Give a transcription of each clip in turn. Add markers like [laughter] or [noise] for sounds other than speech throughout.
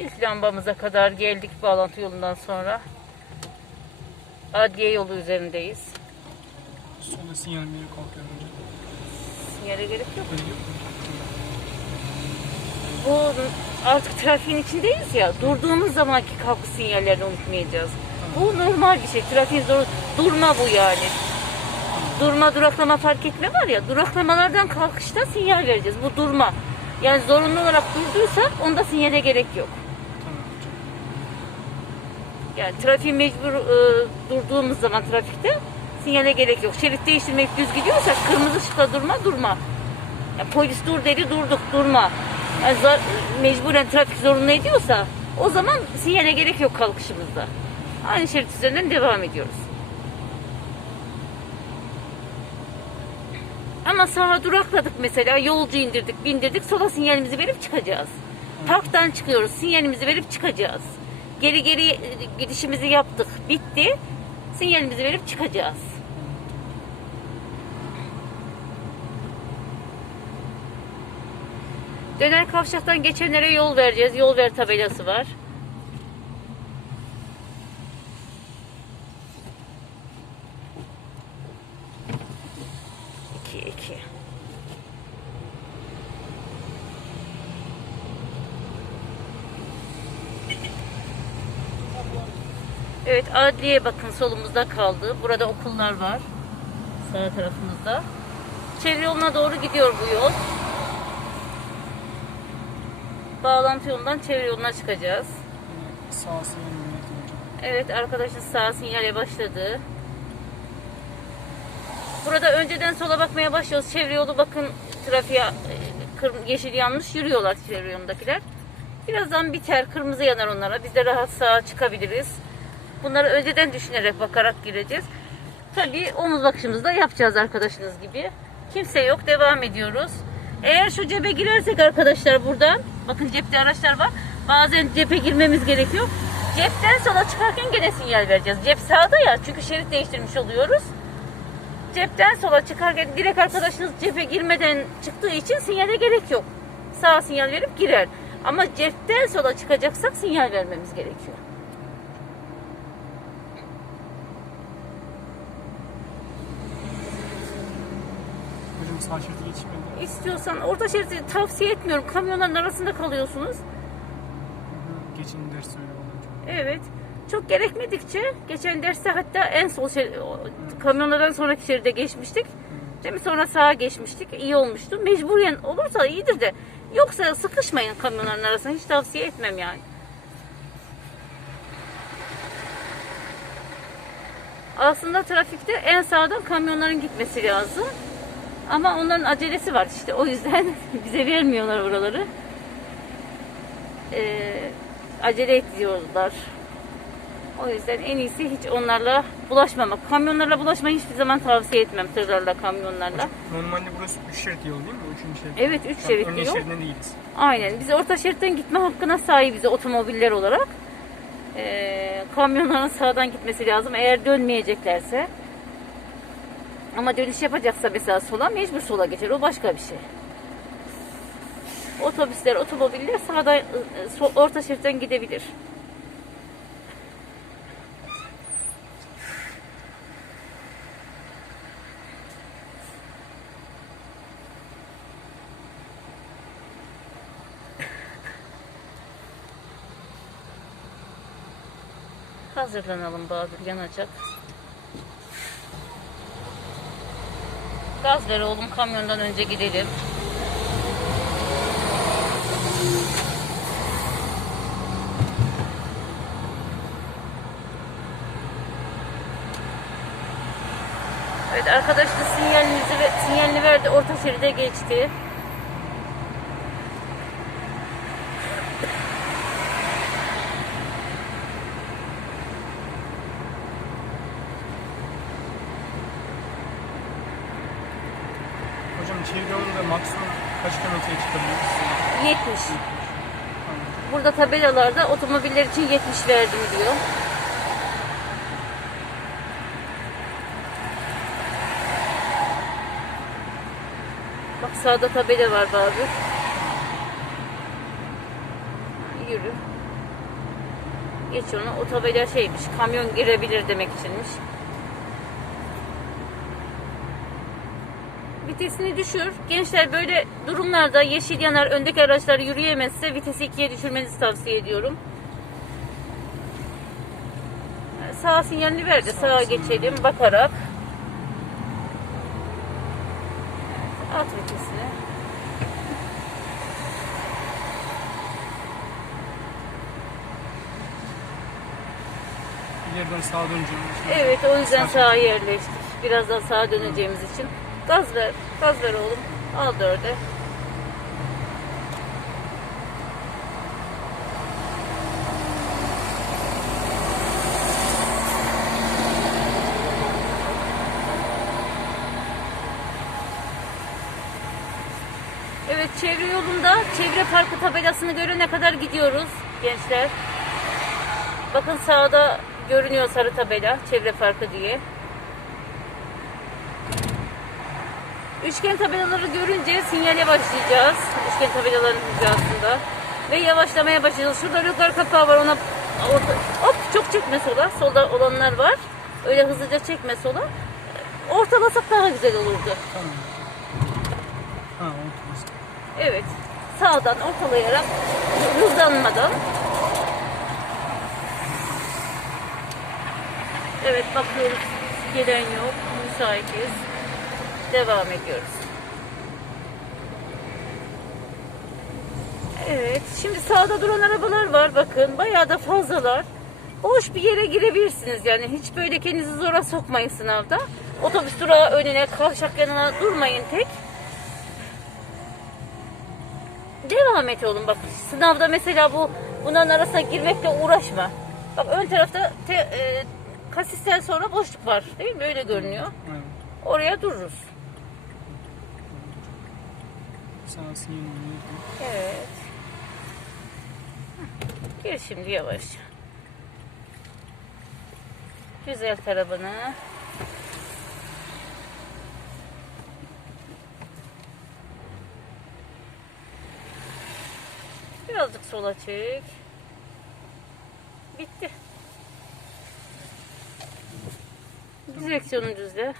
İlk lambamıza kadar geldik bağlantı yolundan sonra. Adliye yolu üzerindeyiz. Sola sinyal veriyor kalkıyor önce. Sinyale gerek yok. Bu artık trafiğin içindeyiz ya. Durduğumuz zamanki kalkış sinyallerini unutmayacağız. Bu normal bir şey. Trafiğin zor durma bu yani. Durma duraklama fark etme var ya. Duraklamalardan kalkışta sinyal vereceğiz. Bu durma. Yani zorunlu olarak durduysak onda sinyale gerek yok. Yani trafiği mecbur e, durduğumuz zaman trafikte sinyale gerek yok. Şerit değiştirmek düz gidiyorsak kırmızı ışıkta durma durma. Yani polis dur dedi durduk durma. Yani za- mecburen trafik zorunlu ediyorsa o zaman sinyale gerek yok kalkışımızda. Aynı şerit üzerinden devam ediyoruz. Ama sağa durakladık mesela yolcu indirdik bindirdik sola sinyalimizi verip çıkacağız. Parktan çıkıyoruz sinyalimizi verip çıkacağız. Geri geri e, gidişimizi yaptık bitti sinyalimizi verip çıkacağız. Döner kavşaktan geçenlere yol vereceğiz. Yol ver tabelası var. Evet adliye bakın solumuzda kaldı. Burada okullar var. Sağ tarafımızda. Çevre yoluna doğru gidiyor bu yol. Bağlantı yolundan çevre yoluna çıkacağız. Yine sağ sinyal. Evet arkadaşın sağ sinyale başladı. Burada önceden sola bakmaya başlıyoruz. Çevre yolu bakın trafiğe e, yeşil yanmış yürüyorlar çevre yolundakiler. Birazdan biter kırmızı yanar onlara. Biz de rahat sağa çıkabiliriz. Bunları önceden düşünerek bakarak gireceğiz. Tabii omuz bakışımızda yapacağız arkadaşınız gibi. Kimse yok devam ediyoruz. Eğer şu cebe girersek arkadaşlar buradan bakın cepte araçlar var. Bazen cephe girmemiz gerekiyor. Cepten sola çıkarken gene sinyal vereceğiz. Cep sağda ya çünkü şerit değiştirmiş oluyoruz. Cepten sola çıkarken direkt arkadaşınız cephe girmeden çıktığı için sinyale gerek yok. Sağ sinyal verip girer. Ama cepten sola çıkacaksak sinyal vermemiz gerekiyor. Sağ şeridi geçmedi. İstiyorsan orta şeridi tavsiye etmiyorum. Kamyonların arasında kalıyorsunuz. Geçin ders hocam. Evet. Çok gerekmedikçe geçen derste hatta en sol şer- kamyonlardan sonraki şeride geçmiştik. Değil mi? Sonra sağa geçmiştik. İyi olmuştu. Mecburen olursa iyidir de yoksa sıkışmayın kamyonların arasına. Hiç tavsiye etmem yani. Aslında trafikte en sağdan kamyonların gitmesi lazım. Ama onların acelesi var işte. O yüzden [laughs] bize vermiyorlar oraları. Ee, acele ediyorlar. O yüzden en iyisi hiç onlarla bulaşmamak. Kamyonlarla bulaşmayı hiçbir zaman tavsiye etmem. Tırlarla, kamyonlarla. Normalde burası 3 şerit yol değil mi? O üçüncü şerit. Evet, üç Şu an şeritli önce yol. şeridinde değiliz. Aynen. Biz orta şeritten gitme hakkına sahibiz otomobiller olarak. Ee, kamyonların sağdan gitmesi lazım eğer dönmeyeceklerse. Ama dönüş yapacaksa mesela sola mecbur sola geçer. O başka bir şey. Otobüsler, otomobiller sağdan, e, orta şeritten gidebilir. Hazırlanalım Bahadır yanacak. Gaz ver oğlum kamyondan önce gidelim. Evet arkadaşlar sinyalinizi ve sinyalini verdi orta şeride geçti. Hocam çevre yolunda maksimum kaç kilometreye çıkabiliyoruz? 70. Tamam. Burada tabelalarda otomobiller için 70 verdim diyor. Bak sağda tabela var Bahadır. Yürü. Geç onu. O tabela şeymiş. Kamyon girebilir demek içinmiş. Vitesini düşür. Gençler böyle durumlarda yeşil yanar öndeki araçlar yürüyemezse vitesi ikiye düşürmenizi tavsiye ediyorum. Sağ sinyalini verdi. Sağa geçelim bakarak. At vitesini. İleriden sağa döneceğim. Evet o yüzden Sağ- sağa yerleştik. Birazdan sağa döneceğimiz için. Gaz ver. Gaz ver oğlum. Al dörde. Evet çevre yolunda çevre parkı tabelasını görene kadar gidiyoruz gençler. Bakın sağda görünüyor sarı tabela çevre parkı diye. Üçgen tabelaları görünce sinyale başlayacağız. Üçgen tabelaların hizasında. Ve yavaşlamaya başlayacağız. Şurada rögar kapağı var ona orta, hop çok çekme sola. Solda olanlar var. Öyle hızlıca çekme sola. Ortalasak daha güzel olurdu. Tamam. Ha. Evet. Sağdan ortalayarak hızlanmadan. Evet bakıyoruz. Gelen yok. Müsaitiz. Devam ediyoruz. Evet. Şimdi sağda duran arabalar var. Bakın bayağı da fazlalar. Boş bir yere girebilirsiniz yani. Hiç böyle kendinizi zora sokmayın sınavda. Otobüs durağı önüne, kavşak yanına durmayın tek. Devam et oğlum bak sınavda mesela bu bunların arasına girmekle uğraşma. Bak ön tarafta te, e, kasisten sonra boşluk var değil mi? Öyle görünüyor. Oraya dururuz. Sinyalini verdim. Evet. Gel şimdi yavaşça. Güzel tarafını. Birazcık sola çek. Bitti. Direksiyonu düzle.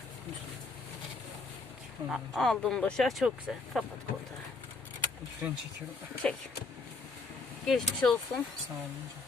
Aldım boşa. Çok güzel. Kapat koltuğu. Fren çekiyorum. Çek. Geçmiş olsun. Sağ olun hocam.